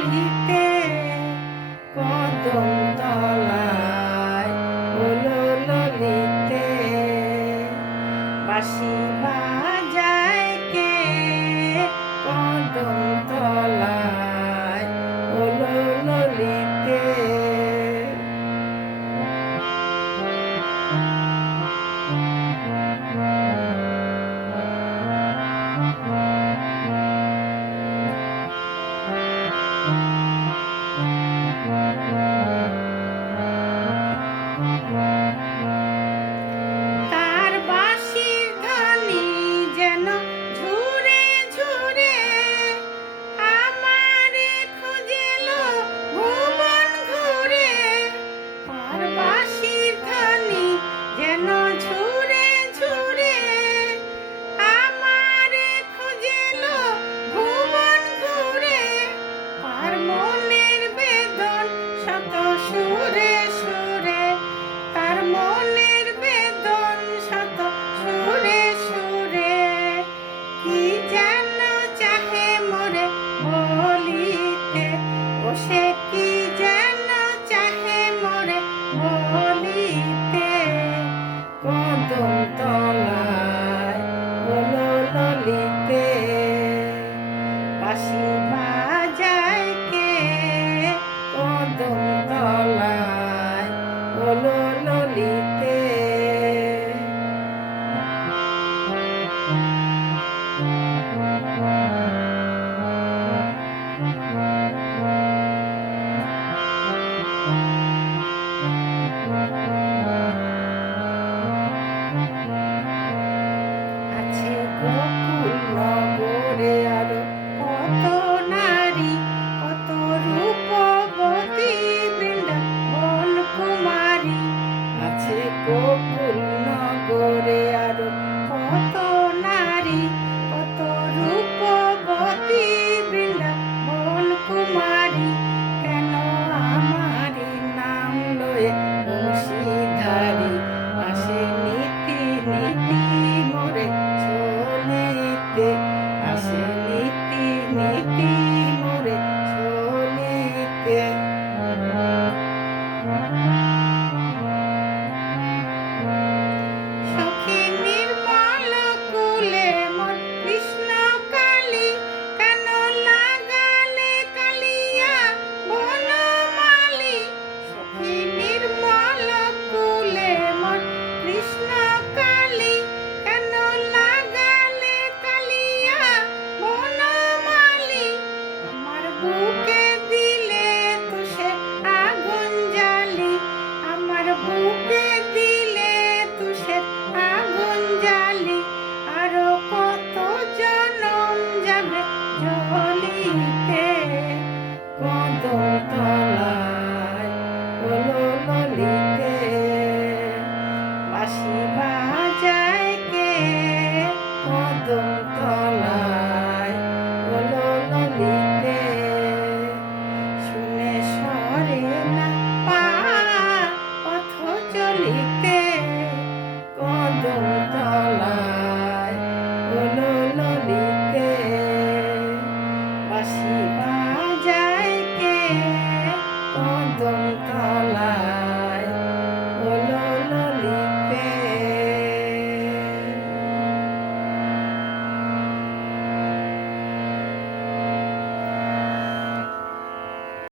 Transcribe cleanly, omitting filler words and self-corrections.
ললিতে কদম তলায় হলো ললিতে বাঁশি বাজায় কে কদম তলায় হলো ললিতে। তার বাঁশির ধ্বনি যেন ঝুরে ঝুরে আমারে খুঁজেলো ভুবন ঘুরে। তার বাঁশির ধ্বনি যেন ঝুরে ঝুরে আমারে খুঁজেলো ভুবন ঘুরে। তার মনের বেদন শত সুরে সুরে, তার মনের বেদন শত সুরে সুরে, কি যেন চাহে মোরে বলিতে, ও সে কি যেন চাহে মোরে বলিতে। কদম তলায় হলো ললিতে বাঁশি বাজায় কে কদম তলায় হলো ললিতে। আছে গোকুল নগরে আরো কত নারী, কত রূপবতী বৃন্দাবন কুমারী। আছে গোকুল নগরে আরো কত নারী, কত রূপবতী বৃন্দাবন কুমারী। কেন আমারি নাম লয়ে বংশীধারী আসে নীতি নীতি মোরে চলিতে, আসে নীতি নীতি মোরে চলিতে। সখী নির্মল কুলে মোর কৃষ্ণ কালী, কেন লাগালে কালিয়া বনমালী। সখী নির্মল কুলে মোর কৃষ্ণ কালী, কেন লাগালে কালিয়া বনমালী। আমার বুক